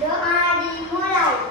Doa dimulai.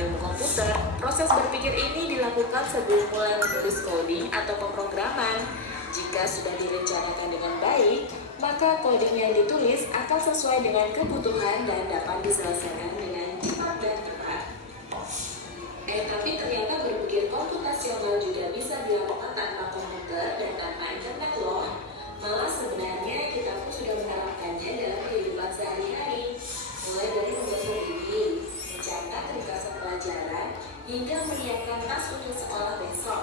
ilmu komputer, proses berpikir ini dilakukan sebelum mulai menulis coding atau pemrograman. Jika sudah direncanakan dengan baik, maka coding yang ditulis akan sesuai dengan kebutuhan dan dapat diselesaikan dengan cepat dan tepat. Tapi ternyata berpikir komputasional juga bisa dilakukan tanpa komputer dan tanpa internet loh. Malah sebenarnya kita pun sudah menerapkannya dalam kehidupan sehari-hari. Mulai dari membaca buku, mencatat ringkasan pelajaran, hingga menyiapkan tas untuk sekolah besok.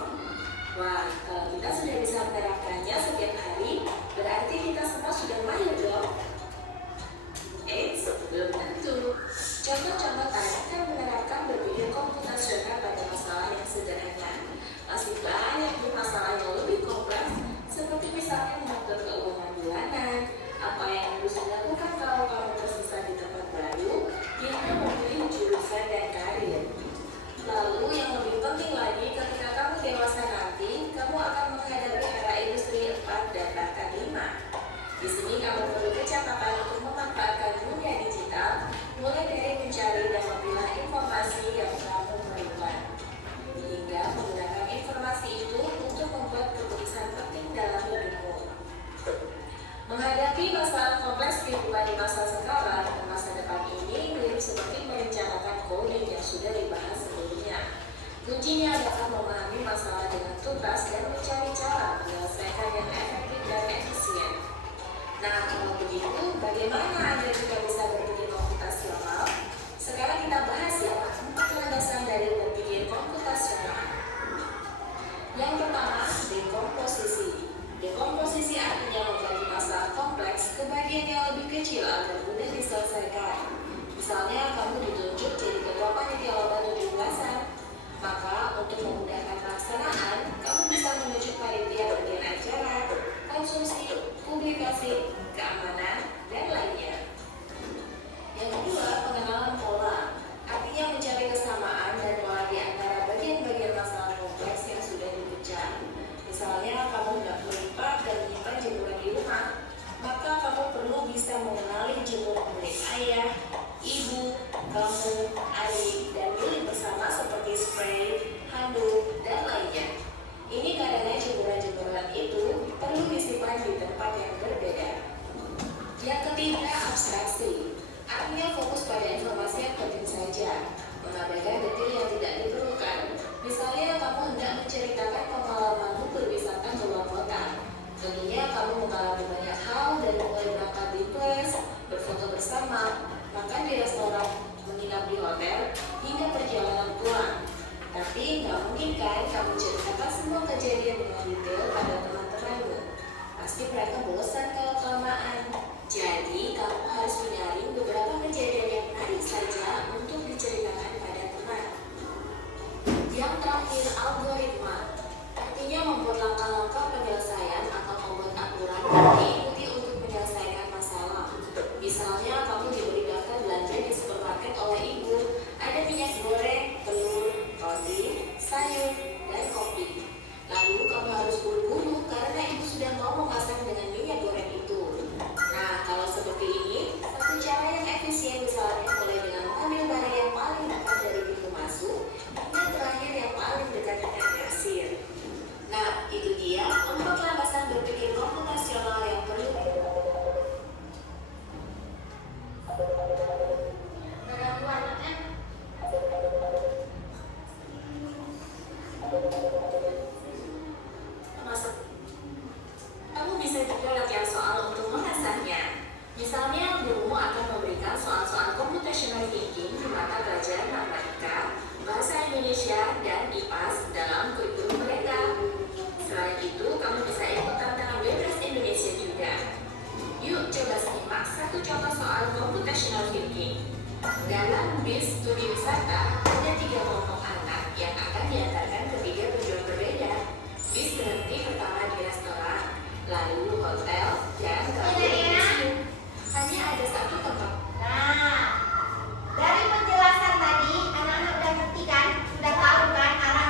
Wah, kalau kita sudah bisa menerapkannya setiap hari, berarti kita semua sudah mahir dong. Belum tentu. Contoh-contoh tadi kan menerapkan berpikir komputasional pada masalah yang sederhana. Masih banyak masalah yang lebih kompleks, seperti misalnya mengatur keuangan bulanan, apa yang harus dilakukan kalau kamu tersesat di tempat baru, hingga memilih jurusan dan karir. Lalu yang lebih penting lagi, ketika kamu dewasa nanti, kamu akan menghadapi era industri 4 dan bahkan 5. Di sini kamu perlu kecepatan untuk memanfaatkan dunia digital, mulai dari mencari dan memilah informasi yang kamu perlukan, hingga menggunakan informasi itu untuk membuat keputusan penting dalam hidupmu. Menghadapi masalah kompleks kehidupan di masa sekarang dan masa depan ini mirip seperti merencanakan coding yang sudah dibahas sebelumnya. Kuncinya adalah memahami masalah dengan tuntas dan mencari cara menyelesaikan yang efektif dan efisien. Nah, kalau begitu, bagaimana Anda juga bisa berpikir komputasional? Sekarang kita bahas ya, 4 landasan dari berpikir komputasional. Yang pertama, dekomposisi. Dekomposisi artinya membagi masalah kompleks ke bagian yang lebih kecil agar mudah diselesaikan. Misalnya, kamu ditunjuk jadi ketua panitia lomba 17-an. Maka, untuk memudahkan pelaksanaan, kamu bisa menunjuk panitia bagian acara, konsumsi, publikasi, keamanan, dan lainnya. Yang kedua, pengenalan pola. Artinya mencari kesamaan dan pola di antara bagian-bagian masalah kompleks yang sudah dipecah. Misalnya, kamu hendak melipat dan menyimpan jemuran di rumah, maka kamu perlu bisa mengenali jemuran milik ayah, ibu, kamu, adik, dan milik bersama seperti spray, handuk, dan lainnya. Ini karena jemuran-jemuran itu perlu disimpan di tempat yang berbeda. Yang ketiga, abstraksi. Artinya fokus pada informasi yang penting saja, mengabaikan detail yang tidak diperlukan. Misalnya, kamu hendak menceritakan pengalamanmu berwisata ke luar kota. Tentunya kamu mengalami banyak hal dari mulai berangkat di bus, berfoto bersama, makan di restoran, menginap di hotel, hingga perjalanan pulang. Tapi nggak mungkin kan kamu ceritakan semua kejadian dengan detail pada teman-temanmu. Pasti mereka bosan kalau kelamaan. Jadi kamu harus menyaring beberapa kejadian yang menarik saja untuk diceritakan pada teman. Yang terakhir, algoritma. Artinya membuat langkah-langkah penyelesaian atau membuat aturan yang diikuti untuk menyelesaikan masalah. Misalnya kamu diberi daftar belanja di supermarket oleh ibu, ada minyak goreng, telur, roti, sayur, dan kopi. Lalu kamu harus buru-buru karena ibu sudah mau memasak dengan minyak goreng itu. Nah, kalau seperti ini, satu cara yang efisien misalnya mulai dengan mengambil barang yang paling dekat dari pintu masuk, hingga terakhir yang paling dekat dengan kasir. Nah, itu dia 4 landasan berpikir komputasional yang perlu kamu bisa juga latihan soal untuk mengasahnya. Misalnya, gurumu akan memberikan soal-soal computational thinking di mata pelajaran matematika, bahasa Indonesia, dan IPAS dalam kurikulum mereka. Selain itu, kamu bisa ikut tantangan bebas Indonesia juga. Yuk coba simak satu contoh soal computational thinking. Dalam bis studi wisata, ada 3 kelompok anak yang akan diantarkan ke 3 tujuan berbeda. Bis berhenti pertama di restoran, lalu hotel, dan terakhir museum. Hanya ada satu tempat. Nah, dari penjelasan tadi, anak-anak udah ngerti kan? Sudah tahu kan arah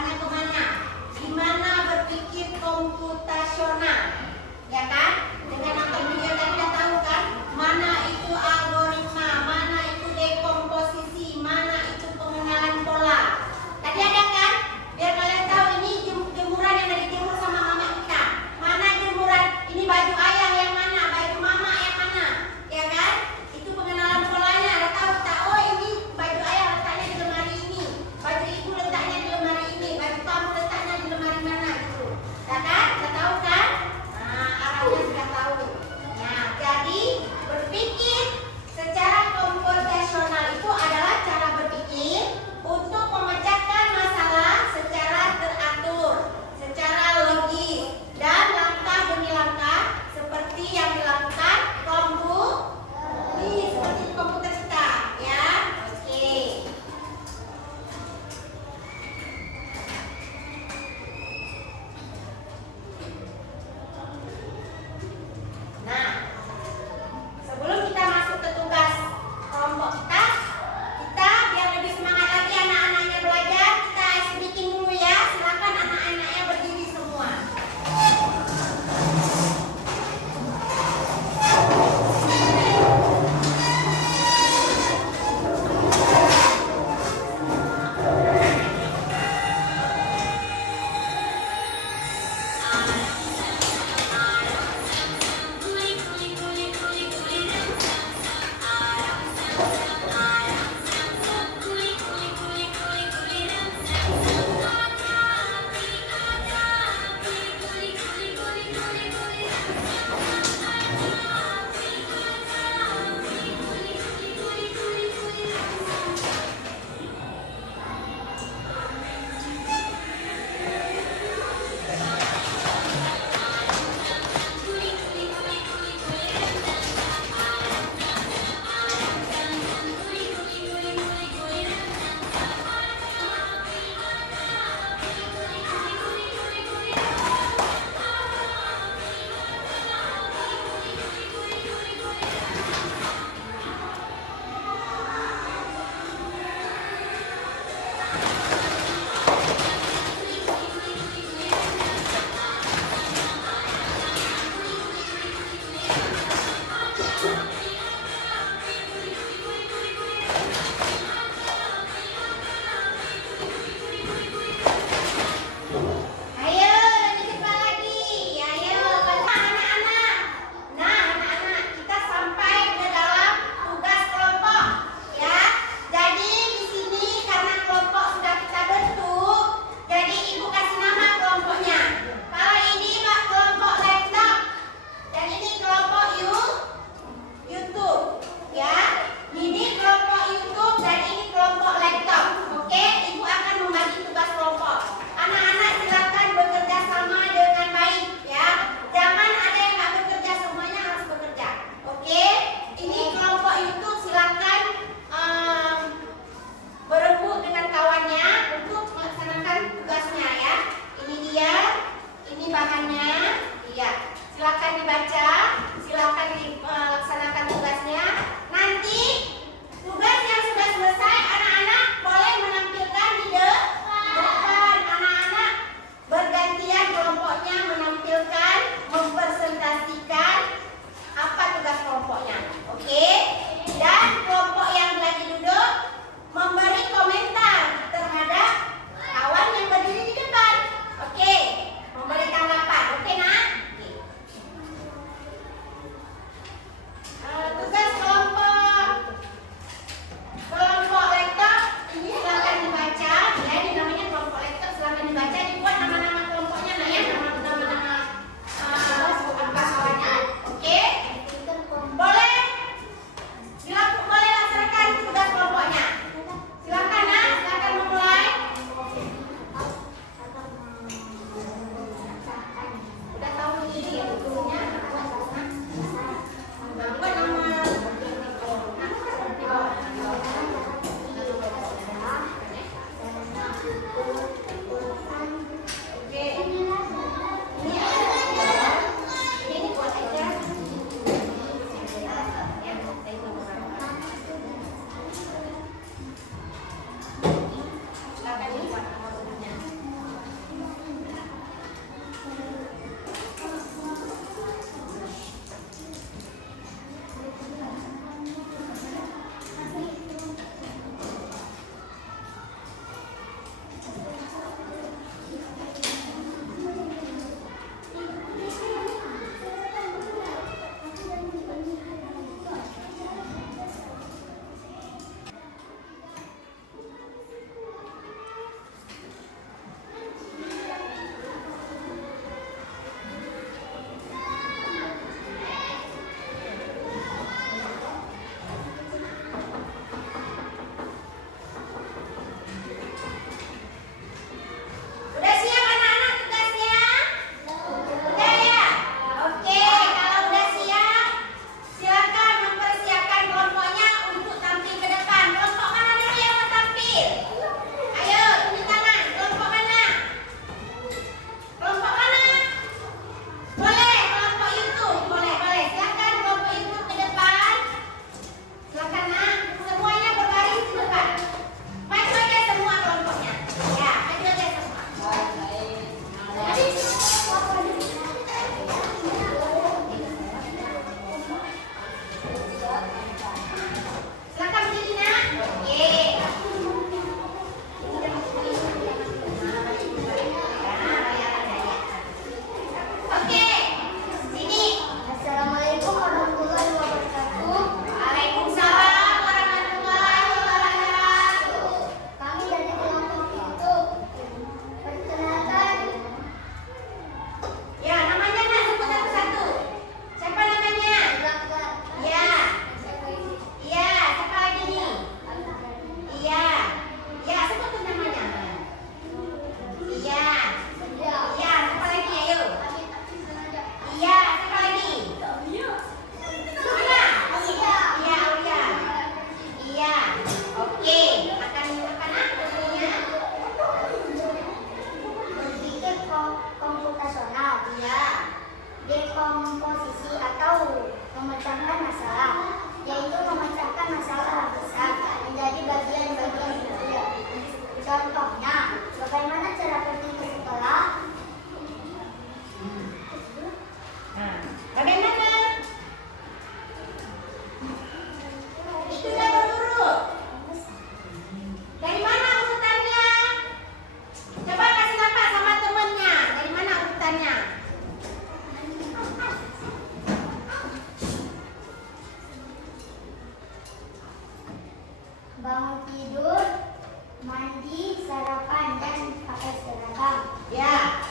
sarapan dan pakai seragam. Ya.